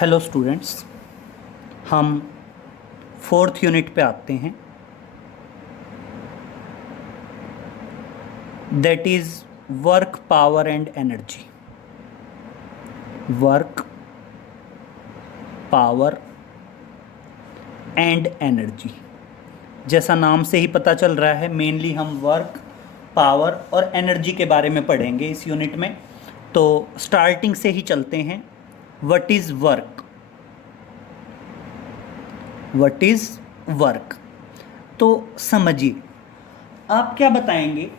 Hello students, हम fourth unit पे आते हैं। That is work, power and energy. Work, power and energy, जैसा नाम से ही पता चल रहा है, मेनली हम वर्क, पावर और एनर्जी के बारे में पढ़ेंगे इस यूनिट में। तो स्टार्टिंग से ही चलते हैं। What is work? What is work? तो समझिए, आप क्या बताएंगे।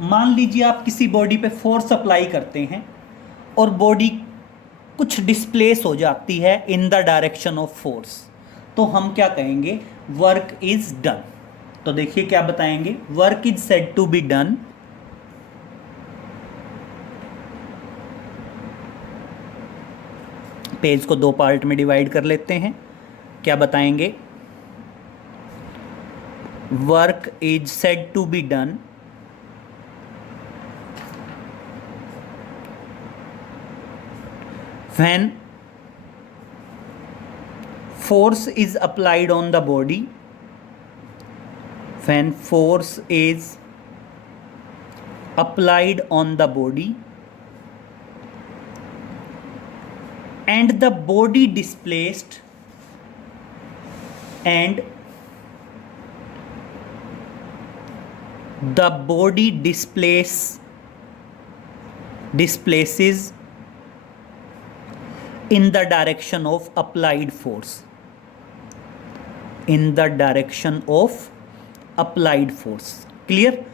मान लीजिए आप किसी बॉडी पे फोर्स अप्लाई करते हैं और बॉडी कुछ डिस्प्लेस हो जाती है in the direction of force, तो हम क्या कहेंगे? Work is done. तो देखिए क्या बताएंगे, work is said to be done page को दो पार्ट में डिवाइड कर लेते हैं। क्या बताएंगे? Work is said to be done when force is applied on the body, when force is applied on the body and the body displaced and the body displaces in the direction of applied force, in the direction of applied force। Clear?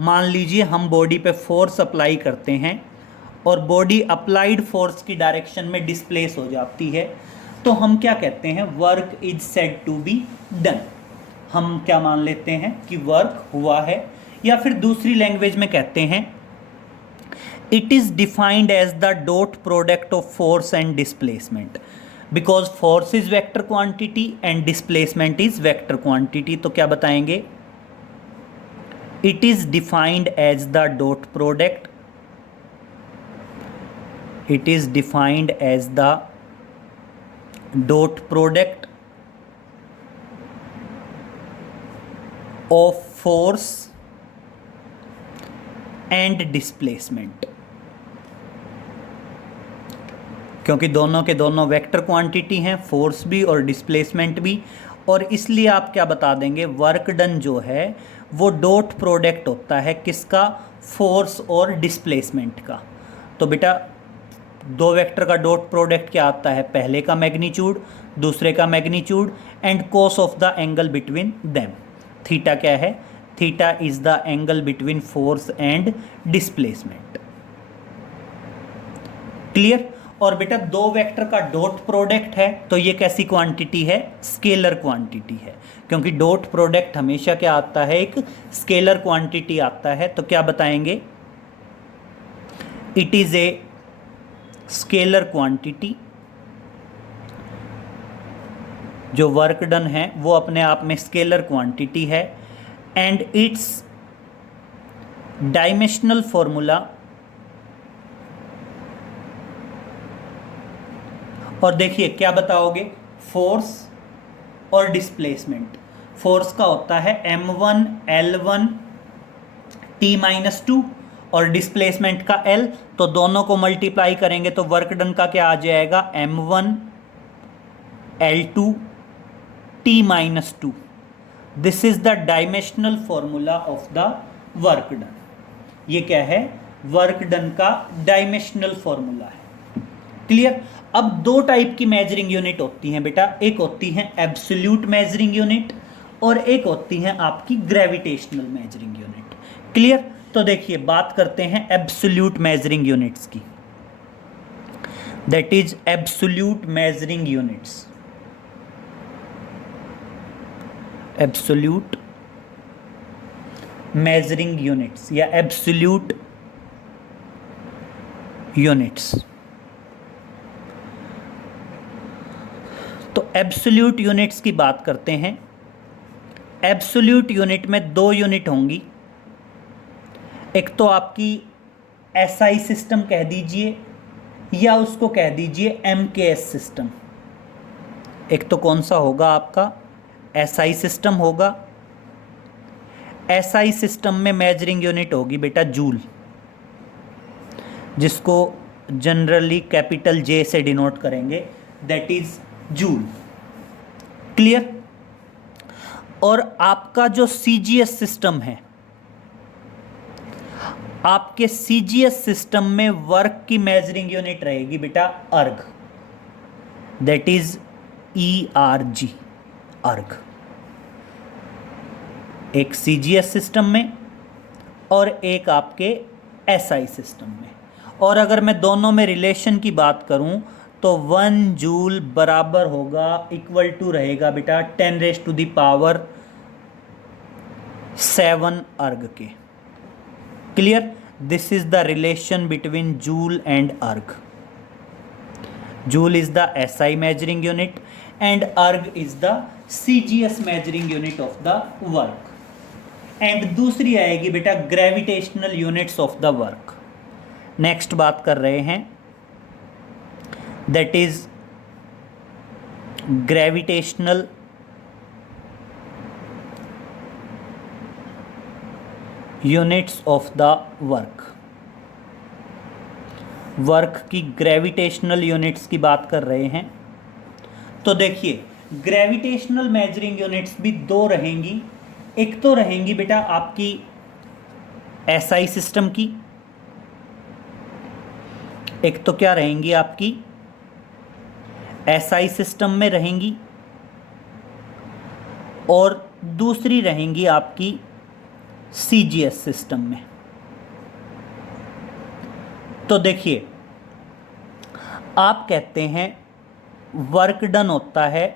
मान लीजिए हम body पे force apply करते हैं और body applied force की direction में displace हो जाती है, तो हम क्या कहते हैं? Work is said to be done. हम क्या मान लेते हैं कि वर्क हुआ है, या फिर दूसरी लैंग्वेज में कहते हैं it is defined as the dot product of force and displacement, because force is vector quantity and displacement is vector quantity। तो क्या बताएंगे? it is defined as the dot product, it is defined as the dot product of force and displacement, क्योंकि दोनों के दोनों vector quantity हैं, force भी और डिस्प्लेसमेंट भी, और इसलिए आप क्या बता देंगे? वर्क डन जो है वो डॉट प्रोडक्ट होता है किसका? फोर्स और डिस्प्लेसमेंट का। तो बेटा दो वेक्टर का डॉट प्रोडक्ट क्या आता है? पहले का मैग्नीट्यूड, दूसरे का magnitude and cos of the angle between them. Theta क्या है? Theta is the angle between force and displacement. Clear? और बेटा दो वेक्टर का डॉट प्रोडक्ट है, तो ये कैसी क्वांटिटी है? स्केलर क्वांटिटी है, क्योंकि डॉट प्रोडक्ट हमेशा क्या आता है? एक स्केलर क्वांटिटी आता है। तो क्या बताएंगे? It is a scalar quantity. जो वर्क डन है वो अपने आप में स्केलर क्वांटिटी है, एंड इट्स डायमेंशनल फॉर्मूला, और देखिए क्या बताओगे? फोर्स और डिस्प्लेसमेंट। फोर्स का होता है m1 L1 T-2 और डिस्प्लेसमेंट का L, तो दोनों को मल्टीप्लाई करेंगे तो वर्क डन का क्या आ जाएगा? m1 L2 T-2। This is the dimensional formula of the work done. ये क्या है? वर्क डन का डायमेंशनल फॉर्मूला है। क्लियर? अब दो टाइप की मेजरिंग यूनिट होती हैं बेटा, एक होती है एब्सोल्यूट मेजरिंग यूनिट और एक होती है आपकी ग्रेविटेशनल मेजरिंग यूनिट। क्लियर? तो देखिए बात करते हैं एब्सोल्यूट मेजरिंग यूनिट्स की। That is absolute measuring units. Absolute measuring units या एब्सोल्यूट यूनिट्स। तो एब्सोल्यूट यूनिट्स की बात करते हैं। एब्सोल्यूट यूनिट में दो यूनिट होंगी, एक तो आपकी एसआई सिस्टम कह दीजिए या उसको कह दीजिए MKS सिस्टम। एक तो कौन सा होगा आपका, SI सिस्टम होगा। SI सिस्टम में मेजरिंग यूनिट होगी बेटा जूल, जिसको जनरली कैपिटल J से डिनोट करेंगे, दैट इज जूल। क्लियर। और आपका जो CGS सिस्टम है, आपके CGS सिस्टम में वर्क की मेजरिंग यूनिट रहेगी बेटा अर्ग, दैट इज ERG, अर्ग। एक CGS सिस्टम में और एक आपके SI सिस्टम में। और अगर मैं दोनों में रिलेशन की बात करूं तो 1 जूल बराबर होगा, इक्वल टू रहेगा बेटा 10⁻⁷ अर्ग के। Clear. This is the relation between joule and erg. Joule is the SI measuring unit and erg is the CGS measuring unit of the work. And दूसरी आएगी बेटा gravitational units of the work. Next बात कर रहे हैं, that is gravitational units of the work. Work की gravitational units की बात कर रहे हैं। तो देखिए ग्रेविटेशनल मेजरिंग यूनिट्स भी दो रहेंगी। एक तो रहेंगी बेटा आपकी SI सिस्टम की, एक तो क्या रहेंगी आपकी SI सिस्टम में रहेंगी, और दूसरी रहेंगी आपकी CGS सिस्टम में। तो देखिए आप कहते हैं वर्क डन होता है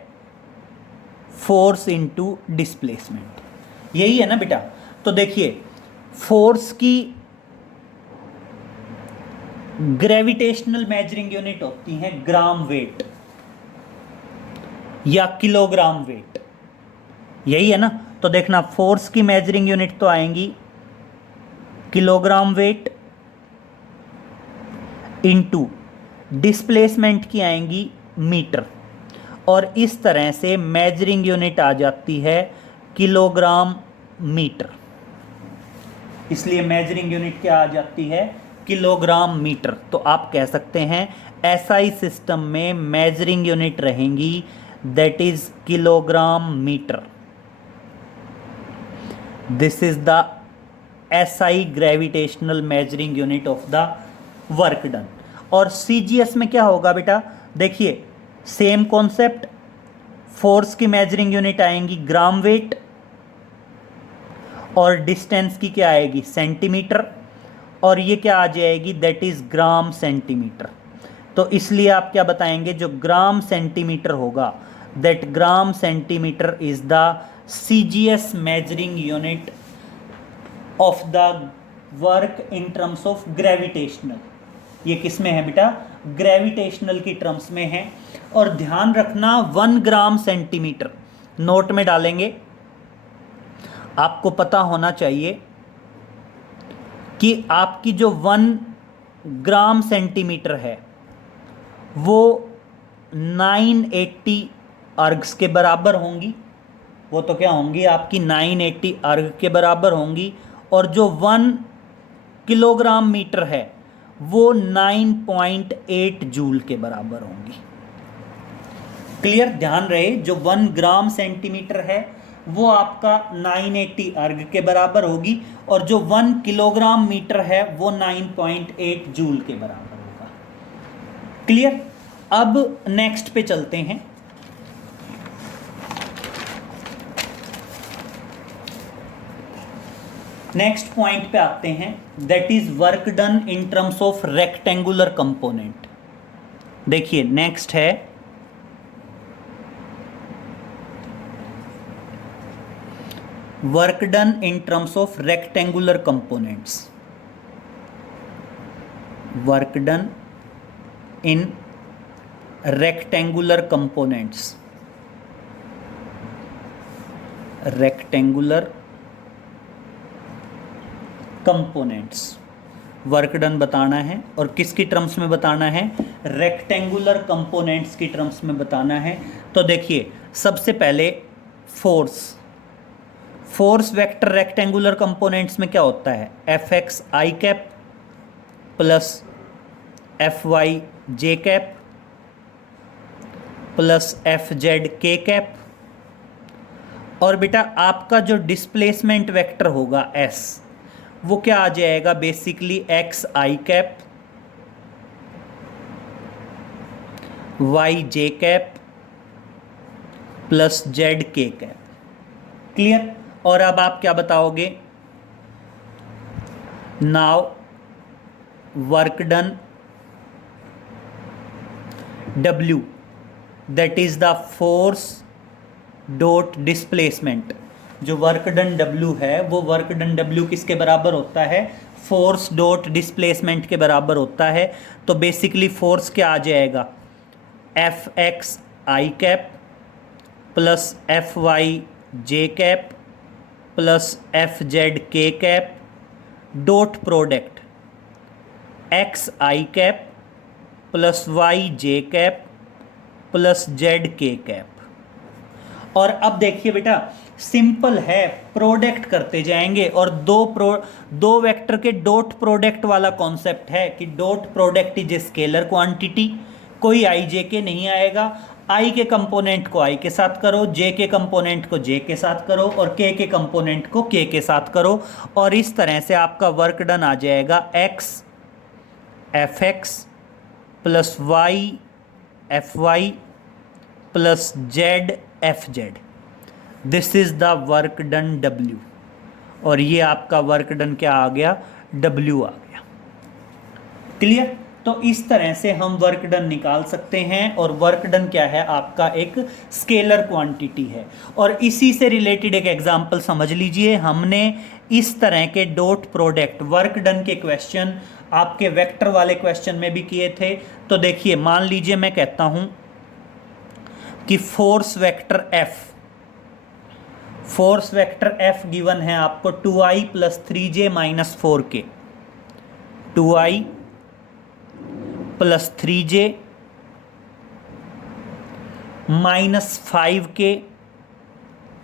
फोर्स इनटू डिस्प्लेसमेंट, यही है ना बेटा। तो देखिए फोर्स की ग्रेविटेशनल मेजरिंग यूनिट होती है ग्राम वेट या किलोग्राम वेट, यही है ना। तो देखना फोर्स की मेजरिंग यूनिट तो आएंगी किलोग्राम वेट इनटू डिस्प्लेसमेंट की आएंगी मीटर, और इस तरह से मेजरिंग यूनिट आ जाती है किलोग्राम मीटर। इसलिए मेजरिंग यूनिट क्या आ जाती है, किलोग्राम मीटर। तो आप कह सकते हैं SI सिस्टम में मेजरिंग यूनिट रहेंगी that is kilogram metre. This is the SI gravitational measuring unit of the work done. और CGS में क्या होगा बेटा, देखिए सेम कॉन्सेप्ट, फोर्स की मेजरिंग यूनिट आएंगी ग्राम वेट, और डिस्टेंस की क्या आएगी सेंटीमीटर, और ये क्या आ जाएगी दैट इज ग्राम सेंटीमीटर। तो इसलिए आप क्या बताएंगे, जो ग्राम सेंटीमीटर होगा that gram centimetre is the CGS measuring unit of the work in terms of gravitational. ये किस में है बेटा, ग्रेविटेशनल की टर्म्स में है। और ध्यान रखना 1 ग्राम सेंटीमीटर नोट में डालेंगे। आपको पता होना चाहिए कि आपकी जो 1 ग्राम सेंटीमीटर है वो 980 अर्ग्स के बराबर होंगी। वो तो क्या होंगी आपकी 980 अर्ग के बराबर होंगी। और जो 1 किलोग्राम मीटर है वो 9.8 जूल के बराबर होंगी। क्लियर। ध्यान रहे जो 1 ग्राम सेंटीमीटर है वो आपका 980 अर्ग के बराबर होगी, और जो 1 किलोग्राम मीटर है वो 9.8 जूल के बराबर होगा। क्लियर। अब नेक्स्ट पे चलते हैं। नेक्स्ट पॉइंट पे आते हैं, that is work done in terms of rectangular component. देखिए नेक्स्ट है work done in terms of rectangular components. Work done in rectangular components. Rectangular components work done बताना है और किसकी टर्म्स में बताना है, रेक्टेंगुलर कंपोनेंट्स की टर्म्स में बताना है। तो देखिए सबसे पहले फोर्स वेक्टर रेक्टेंगुलर कंपोनेंट्स में क्या होता है, एफ एक्स आई कैप प्लस एफ वाई जे कैप प्लस एफ जेड के कैप, और बेटा आपका जो डिस्प्लेसमेंट वेक्टर होगा एस, वो क्या आ जाएगा, बेसिकली एक्स आई कैप वाई जे कैप प्लस जेड के कैप। क्लियर। और अब आप क्या बताओगे, now work done W, that is the force dot displacement. जो वर्क डन W है वो वर्क डन W किसके बराबर होता है, फोर्स डॉट डिस्प्लेसमेंट के बराबर होता है। तो बेसिकली फोर्स क्या आ जाएगा, एफ एक्स आई कैप प्लस एफ वाई जे कैप प्लस एफ जेड के कैप डॉट प्रोडक्ट एक्स आई कैप प्लस वाई जे कैप प्लस जेड के कैप। और अब देखिए बेटा सिंपल है, प्रोडक्ट करते जाएंगे और दो वेक्टर के डॉट प्रोडक्ट वाला कॉन्सेप्ट है कि dot product is a scalar quantity, कोई आई जे के नहीं आएगा। आई के कंपोनेंट को आई के साथ करो, जे के कंपोनेंट को जे के साथ करो और के कंपोनेंट को के साथ करो, और इस तरह से आपका वर्क डन आ जाएगा X F X plus Y F Y plus Z F Z. This is the work done W, और ये आपका वर्क डन क्या आ गया, W आ गया। क्लियर। तो इस तरह से हम वर्क डन निकाल सकते हैं, और वर्क डन क्या है, आपका एक स्केलर क्वांटिटी है। और इसी से रिलेटेड एक एग्जांपल समझ लीजिए, हमने इस तरह के डॉट प्रोडक्ट वर्क डन के क्वेश्चन आपके वेक्टर वाले क्वेश्चन में भी किए थे। तो देखिए मान लीजिए मैं कहता हूं कि फोर्स वेक्टर F गिवन है आपको 2i plus 3j minus 4k, 2i plus 3j minus 5k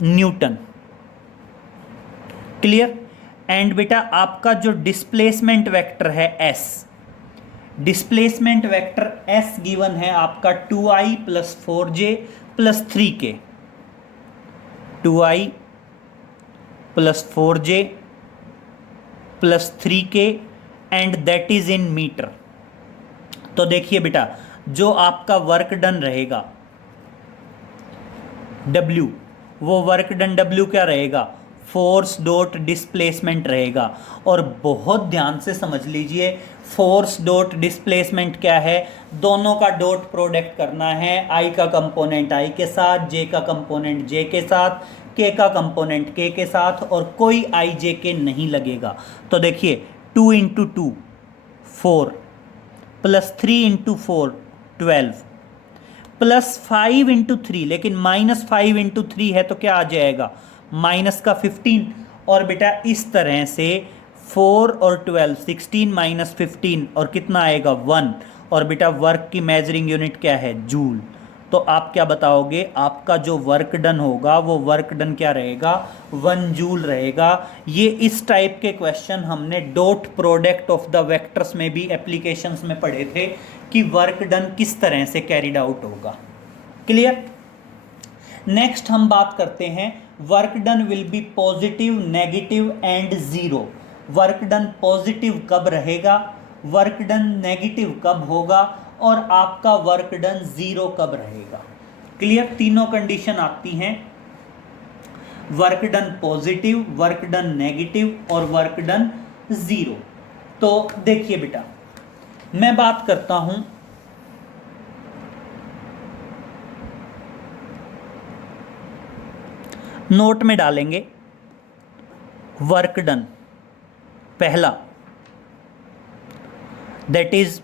newton. Clear. And बेटा आपका जो डिस्प्लेसमेंट वेक्टर है S, displacement vector S given है आपका 2i plus 4j plus 3k, 2i plus 4j plus 3k and that is in metre. तो देखिए बेटा जो आपका वर्क डन रहेगा W, वो वर्क डन W क्या रहेगा, फोर्स डॉट डिस्प्लेसमेंट रहेगा। और बहुत ध्यान से समझ लीजिए, फोर्स डॉट डिस्प्लेसमेंट क्या है, दोनों का डॉट प्रोडक्ट करना है, आई का कंपोनेंट आई के साथ, जे का कंपोनेंट जे के साथ, के का कंपोनेंट के साथ, और कोई आई जे के नहीं लगेगा। तो देखिए 2 into 2 4 plus 3 into 4 12 plus 5 into 3, लेकिन माइनस 5 इंटू 3 है तो क्या आ जाएगा, माइनस का 15। और बेटा इस तरह से 4 और 12 16 माइनस 15 और कितना आएगा 1। और बेटा वर्क की मेजरिंग यूनिट क्या है, जूल। तो आप क्या बताओगे, आपका जो वर्क डन होगा वो वर्क डन क्या रहेगा, 1 जूल रहेगा। ये इस टाइप के क्वेश्चन हमने dot product of the vectors में भी एप्लीकेशंस में पढ़े थे कि वर्क डन किस तरह से कैरिड आउट होगा। क्लियर। नेक्स्ट हम बात करते हैं work done will be positive, negative and zero. Work done positive कब रहेगा, वर्क डन नेगेटिव कब होगा, और आपका वर्क डन जीरो कब रहेगा। क्लियर। तीनों कंडीशन आती हैं, work done positive, work done negative और वर्क डन जीरो। तो देखिए बेटा मैं बात करता हूं नोट में डालेंगे वर्क डन पहला, दैट इज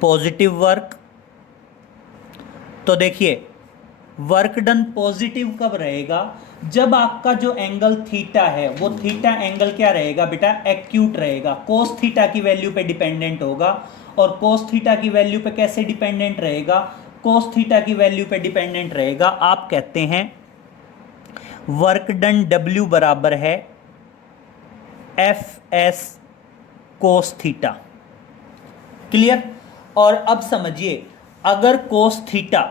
पॉजिटिव वर्क। तो देखिए वर्क डन पॉजिटिव कब रहेगा, जब आपका जो एंगल थीटा है वो थीटा एंगल क्या रहेगा बेटा, एक्यूट रहेगा, कोस थीटा की वैल्यू पे डिपेंडेंट होगा। और कोस थीटा की वैल्यू पे कैसे डिपेंडेंट रहेगा, कोस थीटा की वैल्यू पे डिपेंडेंट रहेगा, आप कहते हैं वर्क डन W बराबर है F S cos theta. Clear. और अब समझिए, अगर कोस थीटा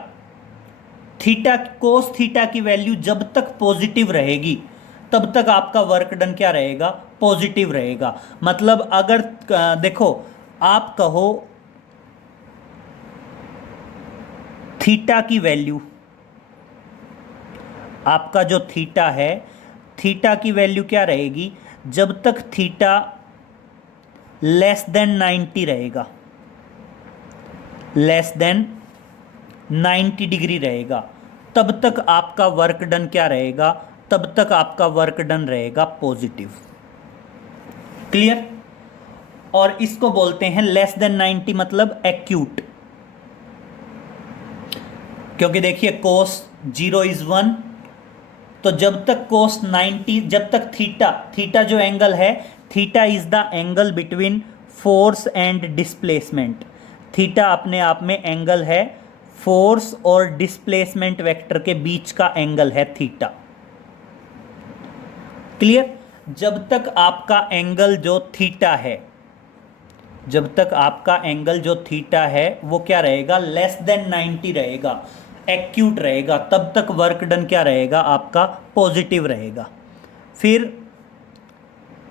कोस थीटा की वैल्यू जब तक पॉजिटिव रहेगी तब तक आपका वर्क डन क्या रहेगा, पॉजिटिव रहेगा। मतलब अगर देखो, आप कहो थीटा की वैल्यू, आपका जो थीटा है, थीटा की वैल्यू क्या रहेगी, जब तक थीटा लेस देन 90 रहेगा, लेस देन 90 डिग्री रहेगा, तब तक आपका वर्क डन क्या रहेगा, तब तक आपका वर्क डन रहेगा पॉजिटिव। क्लियर। और इसको बोलते हैं लेस देन 90 मतलब एक्यूट, क्योंकि देखिए कोस 0 इज 1, तो जब तक कोस 90, जब तक थीटा जो एंगल है, theta is the angle between force and displacement. Theta अपने आप में एंगल है, फोर्स और डिस्प्लेसमेंट वेक्टर के बीच का एंगल है थीटा। क्लियर। जब तक आपका एंगल जो थीटा है, जब तक आपका एंगल जो थीटा है वो क्या रहेगा, लेस देन 90 रहेगा, एक्यूट रहेगा, तब तक वर्क डन क्या रहेगा, आपका पॉजिटिव रहेगा। फिर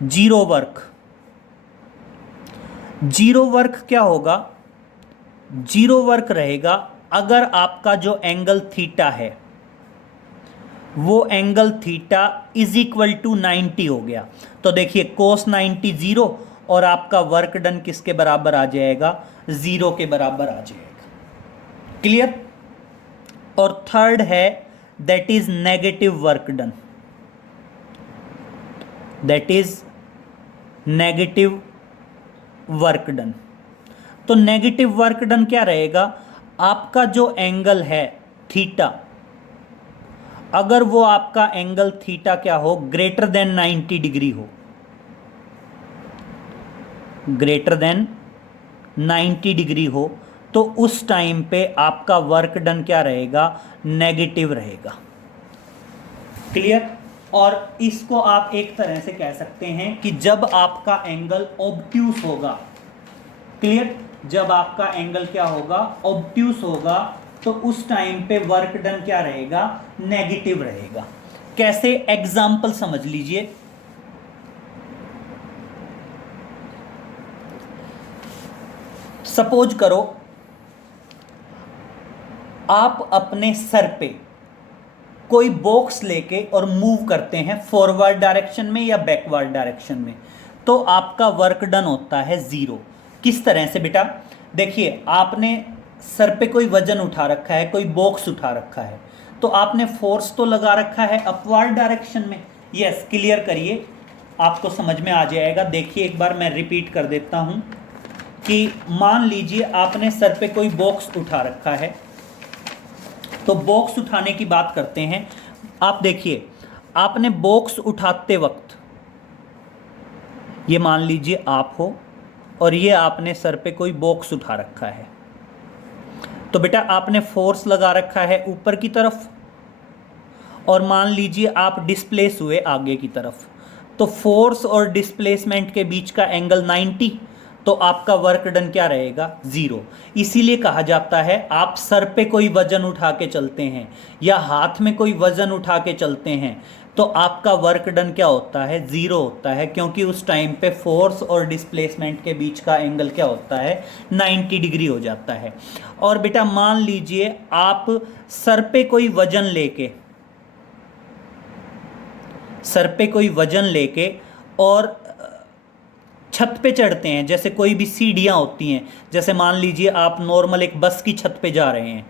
जीरो वर्क, जीरो वर्क क्या होगा, जीरो वर्क रहेगा अगर आपका जो एंगल थीटा है वो angle theta is equal to 90 हो गया। तो देखिए कोस 90 जीरो, और आपका वर्क डन किसके बराबर आ जाएगा, 0 के बराबर आ जाएगा। क्लियर। और थर्ड है that is negative work done, that is negative work done. तो नेगेटिव वर्क डन क्या रहेगा, आपका जो एंगल है थीटा, अगर वो आपका एंगल थीटा क्या हो, ग्रेटर देन 90 डिग्री हो, ग्रेटर देन 90 डिग्री हो, तो उस टाइम पे आपका वर्क डन क्या रहेगा, नेगेटिव रहेगा। क्लियर। और इसको आप एक तरह से कह सकते हैं कि जब आपका एंगल ऑब्ट्यूस होगा, क्लियर, जब आपका एंगल क्या होगा, ऑब्ट्यूस होगा, तो उस टाइम पे वर्क डन क्या रहेगा, नेगेटिव रहेगा। कैसे, एग्जाम्पल समझ लीजिए। सपोज करो आप अपने सर पे कोई बॉक्स लेके और मूव करते हैं फॉरवर्ड डायरेक्शन में या बैकवर्ड डायरेक्शन में, तो आपका वर्क डन होता है 0। किस तरह से बेटा, देखिए आपने सर पे कोई वजन उठा रखा है, कोई बॉक्स उठा रखा है, तो आपने फोर्स तो लगा रखा है अपवर्ड डायरेक्शन में। यस, क्लियर करिए, आपको समझ में आ जाएगा। देखिए एक बार मैं रिपीट कर देता हूं कि मान लीजिए आपने सर पे कोई बॉक्स उठा रखा है, तो बॉक्स उठाने की बात करते हैं। आप देखिए, आपने बॉक्स उठाते वक्त, ये मान लीजिए आप हो और ये आपने सर पे कोई बॉक्स उठा रखा है, तो बेटा आपने फोर्स लगा रखा है ऊपर की तरफ, और मान लीजिए आप डिस्प्लेस हुए आगे की तरफ, तो फोर्स और डिस्प्लेसमेंट के बीच का एंगल 90, तो आपका वर्क डन क्या रहेगा, 0। इसीलिए कहा जाता है आप सर पे कोई वजन उठा के चलते हैं या हाथ में कोई वजन उठा के चलते हैं, तो आपका वर्क डन क्या होता है, 0 होता है, क्योंकि उस टाइम पे फोर्स और डिस्प्लेसमेंट के बीच का एंगल क्या होता है, 90 डिग्री हो जाता है। और बेटा मान लीजिए आप सर पे कोई वजन लेके, सर पे कोई वजन लेके और छत पे चढ़ते हैं, जैसे कोई भी सीढ़ियाँ होती हैं, जैसे मान लीजिए आप नॉर्मल एक बस की छत पे जा रहे हैं,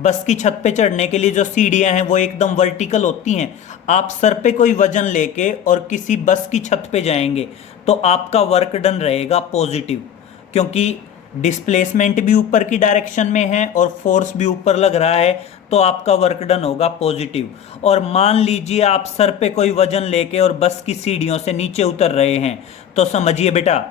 बस की छत पे चढ़ने के लिए जो सीढ़ियाँ हैं वो एकदम वर्टिकल होती हैं। आप सर पे कोई वजन लेके और किसी बस की छत पे जाएंगे तो आपका वर्क डन रहेगा पॉजिटिव, क्योंकि डिस्प्लेसमेंट भी ऊपर की डायरेक्शन में है और फोर्स भी ऊपर लग रहा है, तो आपका वर्क डन होगा पॉजिटिव। और मान लीजिए आप सर पे कोई वजन लेके और बस की सीढ़ियों से नीचे उतर रहे हैं, तो समझिए बेटा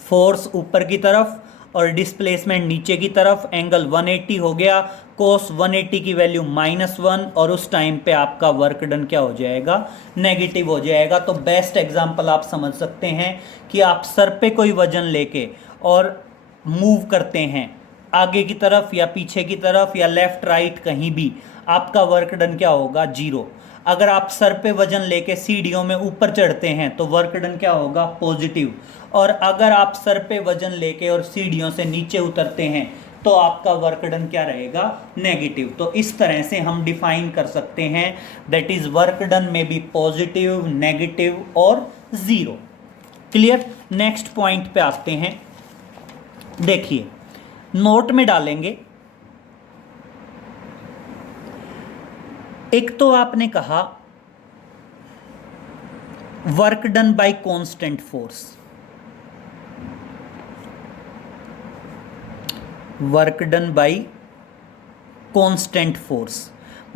फोर्स ऊपर की तरफ और डिस्प्लेसमेंट नीचे की तरफ, एंगल 180 हो गया, कोस 180 की वैल्यू -1, और उस टाइम पे आपका वर्क डन क्या हो जाएगा, नेगेटिव हो जाएगा। तो बेस्ट एग्जांपल आप समझ सकते हैं कि आप सर पे कोई वजन लेके और मूव करते हैं आगे की तरफ या पीछे की तरफ या लेफ्ट राइट कहीं भी, आपका वर्क डन क्या होगा, 0। अगर आप सर पे वजन लेके सीढ़ियों में ऊपर चढ़ते हैं तो वर्क डन क्या होगा, पॉजिटिव। और अगर आप सर पे वजन लेके और सीढ़ियों से नीचे उतरते हैं तो आपका वर्क डन क्या रहेगा, नेगेटिव। तो इस तरह से हम डिफाइन कर सकते हैं, दैट इज वर्क डन में बी पॉजिटिव, नेगेटिव और 0। क्लियर। नेक्स्ट पॉइंट पे आते हैं। देखिए नोट में डालेंगे, एक तो आपने कहा work done by constant force, work done by constant force.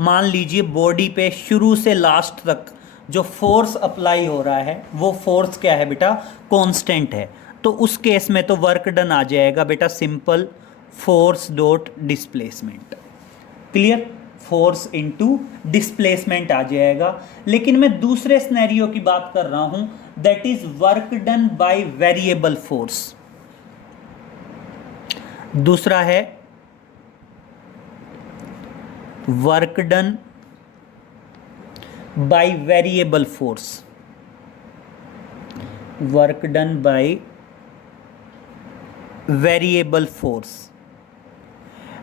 मान लीजिए बॉडी पे शुरू से लास्ट तक जो फोर्स अप्लाई हो रहा है वो फोर्स क्या है बेटा, कांस्टेंट है। तो उस केस में तो वर्क डन आ जाएगा बेटा simple force dot displacement. Clear, force into displacement आ जाएगा। लेकिन मैं दूसरे सिनेरियो की बात कर रहा हूं, that is work done by variable force. दूसरा है work done by variable force, work done by variable force.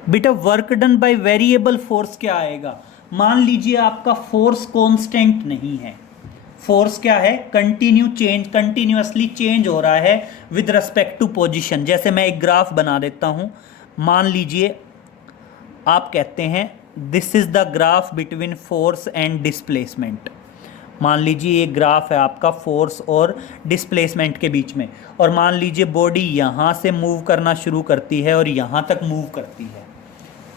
बेटा work done by variable force क्या आएगा, मान लीजिए आपका फोर्स कांस्टेंट नहीं है, फोर्स क्या है, कंटिन्यूअसली चेंज हो रहा है विद रिस्पेक्ट टू पोजीशन। जैसे मैं एक ग्राफ बना देता हूं, मान लीजिए आप कहते हैं this is the graph between force and displacement. मान लीजिए ये ग्राफ है आपका फोर्स और डिस्प्लेसमेंट के बीच में, और मान लीजिए बॉडी यहाँ से मूव करना शुरू करती है और यहाँ तक मूव करती है।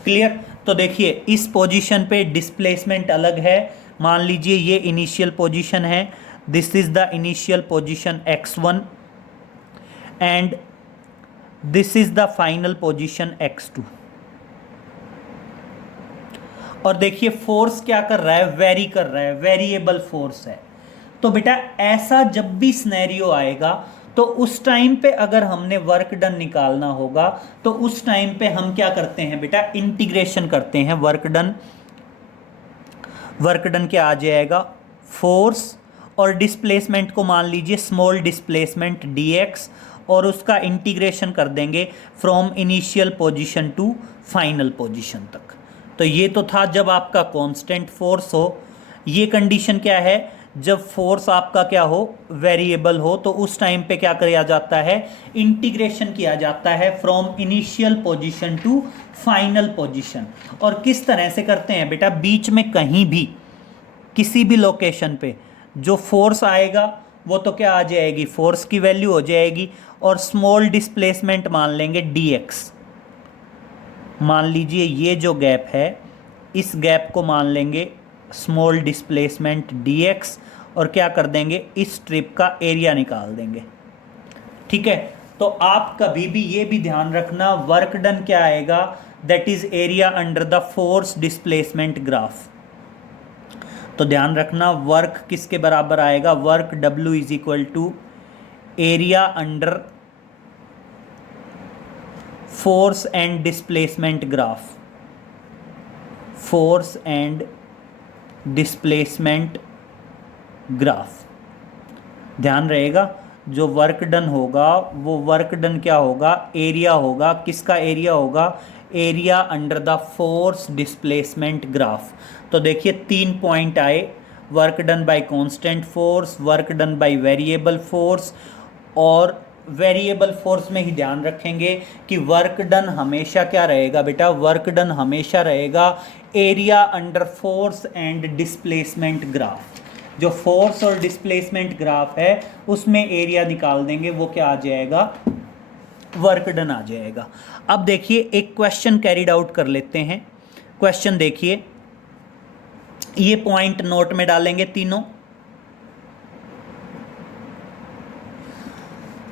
क्लियर। तो देखिए इस पोजीशन पे डिस्प्लेसमेंट अलग है, मान लीजिए ये इनिशियल पोजीशन है, this is the initial position x1 and this is the final position x2। और देखिए फोर्स क्या कर रहा है, वेरी कर रहा है, वेरिएबल फोर्स है। तो बेटा ऐसा जब भी सिनेरियो आएगा तो उस टाइम पे अगर हमने वर्क डन निकालना होगा तो उस टाइम पे हम क्या करते हैं बेटा, इंटीग्रेशन करते हैं। वर्क डन क्या आ जाएगा, फोर्स और डिस्प्लेसमेंट को मान लीजिए स्मॉल डिस्प्लेसमेंट dx, और उसका इंटीग्रेशन कर देंगे from initial position to final position तक। तो ये तो था जब आपका कांस्टेंट फोर्स हो। ये कंडीशन क्या है, जब फोर्स आपका क्या हो, वेरिएबल हो, तो उस टाइम पे क्या किया जाता है, इंटीग्रेशन किया जाता है from initial position to final position. और किस तरह से करते हैं बेटा, बीच में कहीं भी किसी भी लोकेशन पे जो फोर्स आएगा वो तो क्या आ जाएगी, फोर्स की वैल्यू हो जाएगी, और स्मॉल डिस्प्लेसमेंट मान लेंगे dx। मान लीजिए ये जो गैप है इस गैप को मान लेंगे स्मॉल डिस्प्लेसमेंट dx, और क्या कर देंगे, इस स्ट्रिप का एरिया निकाल देंगे। ठीक है। तो आप कभी भी ये भी ध्यान रखना, वर्क डन क्या आएगा, that is area under the force displacement graph. तो ध्यान रखना वर्क किसके बराबर आएगा, work W is equal to area under force and displacement graph, force and displacement graph. ध्यान रहेगा जो वर्क डन होगा वो वर्क डन क्या होगा, एरिया होगा, किसका एरिया होगा, area under the force displacement graph. तो देखिए 3 पॉइंट आए, work done by constant force, work done by variable force, और वेरिएबल फोर्स में ही ध्यान रखेंगे कि वर्क डन हमेशा क्या रहेगा बेटा, वर्क डन हमेशा रहेगा area under force and displacement graph. जो फोर्स और डिस्प्लेसमेंट ग्राफ है उसमें एरिया निकाल देंगे, वो क्या आ जाएगा, वर्क डन आ जाएगा। अब देखिए एक क्वेश्चन कैरिड आउट कर लेते हैं। क्वेश्चन देखिए, ये पॉइंट नोट में डालेंगे तीनों।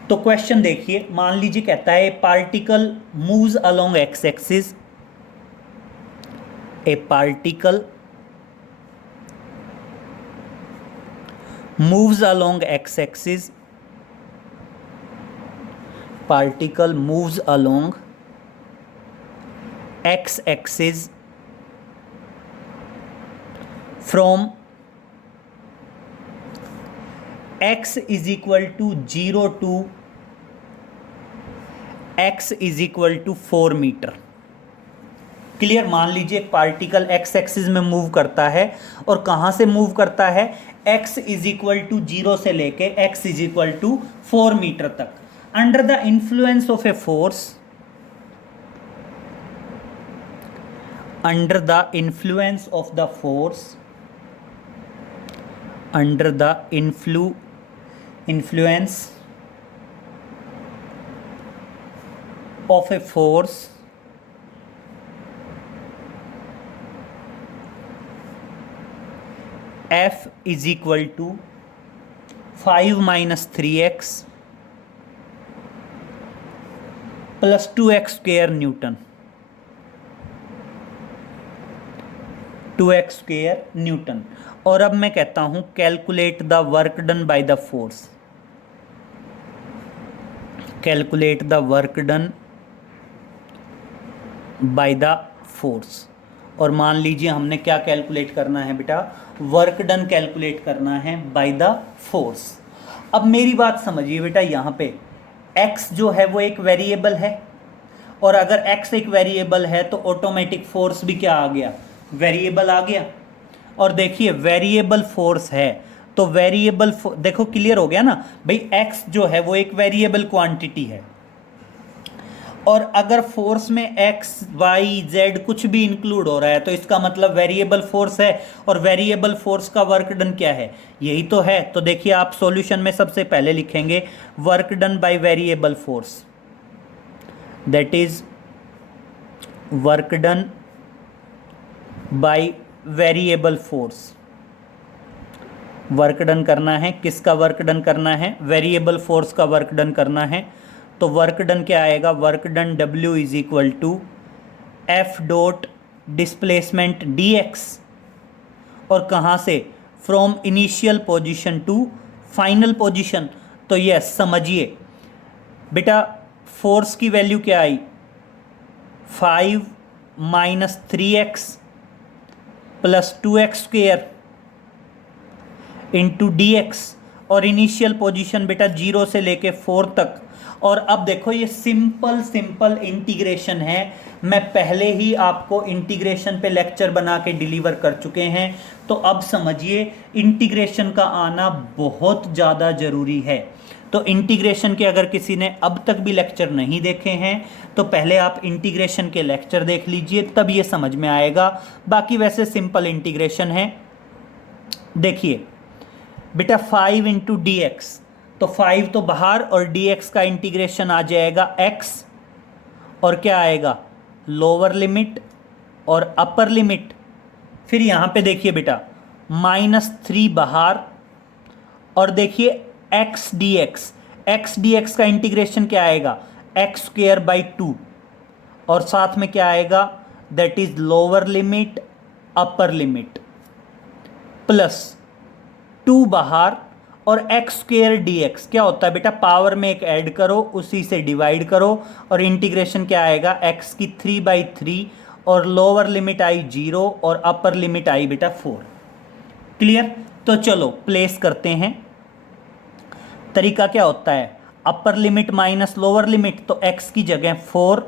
तो क्वेश्चन देखिए, मान लीजिए कहता है particle moves along x axis, A particle moves along x-axis, particle moves along x-axis from x is equal to 0 to x is equal to 4 metre. Clear. मान लीजिए एक पार्टिकल एक्स एक्सिस में मूव करता है, और कहां से मूव करता है, x इज इक्वल टू 0 से लेके x is equal to 4 metre तक, under the influence of a force, under the influence of the force, under the influence of a force F is equal to 5 minus 3x plus 2x square Newton, 2x square Newton. और अब मैं कहता हूं calculate the work done by the force, calculate the work done by the force. और मान लीजिए हमने क्या कैलकुलेट करना है बेटा, वर्क डन कैलकुलेट करना है बाय द फोर्स। अब मेरी बात समझिए बेटा, यहाँ पे x जो है वो एक वेरिएबल है, और अगर x एक वेरिएबल है तो ऑटोमेटिक फोर्स भी क्या आ गया, वेरिएबल आ गया। और देखिए वेरिएबल फोर्स है तो वेरिएबल देखो क्लियर हो गया ना भाई, x जो है वो एक वेरिएबल क्वांटिटी है, और अगर फोर्स में x, y, z कुछ भी इंक्लूड हो रहा है तो इसका मतलब वेरिएबल फोर्स है, और वेरिएबल फोर्स का वर्क डन क्या है, यही तो है। तो देखिए आप सॉल्यूशन में सबसे पहले लिखेंगे work done by variable force, that is work done by variable force. Work done करना है, किसका वर्क डन करना है, वेरिएबल फोर्स का वर्क डन करना है। तो वर्क डन क्या आएगा, work done W is equal to F dot displacement dx, और कहाँ से, from initial position to final position. तो यस समझिए बेटा, फोर्स की वैल्यू क्या आई, 5 minus 3x plus 2x square into dx, और इनिशियल पोजीशन बेटा 0 से लेके 4 तक। और अब देखो ये सिंपल इंटीग्रेशन है, मैं पहले ही आपको इंटीग्रेशन पे लेक्चर बना के डिलीवर कर चुके हैं। तो अब समझिए इंटीग्रेशन का आना बहुत ज़्यादा ज़रूरी है। तो इंटीग्रेशन के अगर किसी ने अब तक भी लेक्चर नहीं देखे हैं तो पहले आप इंटीग्रेशन के लेक्चर देख लीजिए, तब ये समझ में आएगा। बाकी वैसे सिंपल इंटीग्रेशन है। देखिए बेटा 5 इंटू डी एक्स, तो 5 तो बाहर, और dx का इंटीग्रेशन आ जाएगा x, और क्या आएगा, लोअर लिमिट और अपर लिमिट। फिर यहाँ पे देखिए बेटा -3 बाहर, और देखिए x dx का इंटीग्रेशन क्या आएगा, x स्क्वेयर बाई 2, और साथ में क्या आएगा, that is lower limit upper limit, plus 2 बाहर, और x स्क्वेयर dx क्या होता है बेटा, पावर में एक ऐड करो उसी से डिवाइड करो, और इंटीग्रेशन क्या आएगा, x की 3/3, और लोअर लिमिट आई 0 और अपर लिमिट आई बेटा 4। क्लियर। तो चलो प्लेस करते हैं। तरीका क्या होता है, upper limit minus lower limit, तो x की जगह 4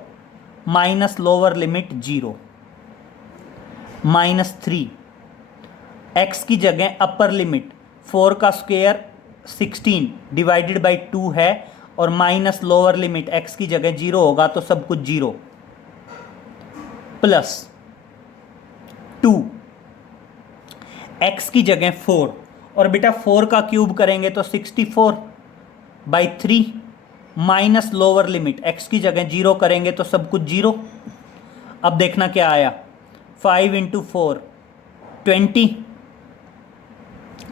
माइनस लोअर लिमिट 0 -3, x की जगह अपर लिमिट 4 का स्क्वायर 16 डिवाइडेड बाई 2 है, और माइनस लोअर लिमिट x की जगह 0 होगा तो सब कुछ 0, प्लस 2 x की जगह 4, और बेटा 4 का क्यूब करेंगे तो 64/3, माइनस लोअर लिमिट, x की जगह 0 करेंगे तो सब कुछ 0। अब देखना क्या आया, 5 इंटू 4 20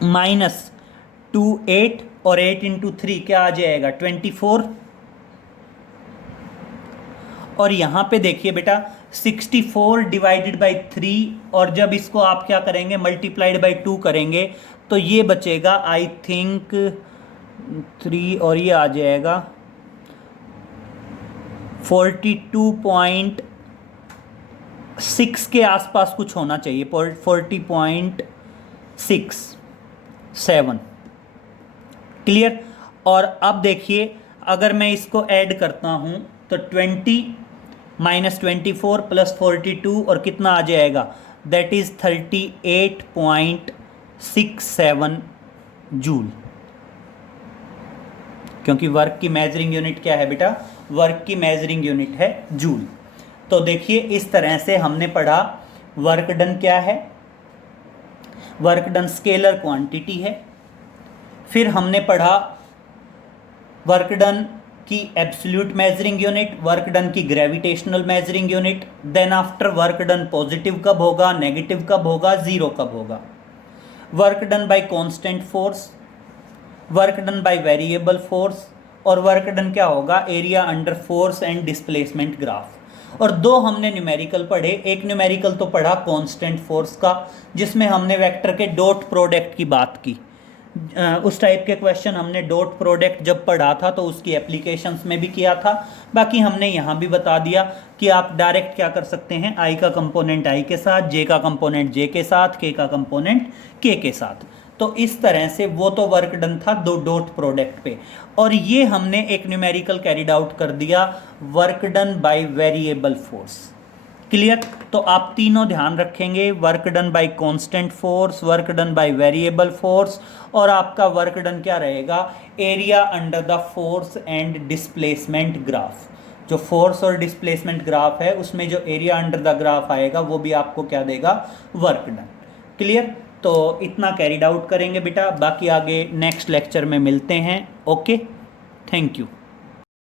माइनस 2 8 और 8 इंटू 3 क्या आ जाएगा 24। और यहाँ पे देखिए बेटा 64 डिवाइडेड बाई 3, और जब इसको आप क्या करेंगे मल्टीप्लाइड बाई 2 करेंगे तो ये बचेगा आई थिंक 3, और ये आ जाएगा 42.6 के आसपास कुछ होना चाहिए, 40.67। क्लियर। और अब देखिए अगर मैं इसको ऐड करता हूं तो 20 माइनस 24 प्लस 42 और कितना आ जाएगा, दैट इज 38.67 जूल। क्योंकि वर्क की मेजरिंग यूनिट क्या है बेटा, वर्क की मेजरिंग यूनिट है जूल। तो देखिए इस तरह से हमने पढ़ा वर्क डन क्या है, वर्क डन स्केलर क्वांटिटी है। फिर हमने पढ़ा वर्क डन की absolute measuring unit, work done की gravitational measuring unit. Then after work done positive कब होगा, नेगेटिव कब होगा, जीरो कब होगा। Work done by constant force, work done by variable force, और वर्क डन क्या होगा, area under force and displacement graph. और दो हमने न्यूमेरिकल पढ़े, एक न्यूमेरिकल तो पढ़ा कांस्टेंट फोर्स का जिसमें हमने वेक्टर के डॉट प्रोडक्ट की बात की। उस टाइप के क्वेश्चन हमने डॉट प्रोडक्ट जब पढ़ा था तो उसकी एप्लीकेशंस में भी किया था। बाकी हमने यहाँ भी बता दिया कि आप डायरेक्ट क्या कर सकते हैं, आई का कंपोनेंट आई के साथ, जे का कंपोनेंट जे के साथ, के का कंपोनेंट के साथ। तो इस तरह से वो तो वर्क डन था दो डॉट प्रोडक्ट पे। और ये हमने एक न्यूमेरिकल कैरिड आउट कर दिया work done by variable force. Clear. तो आप तीनों ध्यान रखेंगे, work done by constant force, work done by variable force, और आपका वर्क डन क्या रहेगा, area under the force and displacement graph. जो फोर्स और डिस्प्लेसमेंट ग्राफ है उसमें जो एरिया अंडर द ग्राफ आएगा वो भी आपको क्या देगा, वर्क डन। क्लियर। तो इतना कैरिड आउट करेंगे बेटा, बाकी आगे नेक्स्ट लेक्चर में मिलते हैं। Okay, thank you.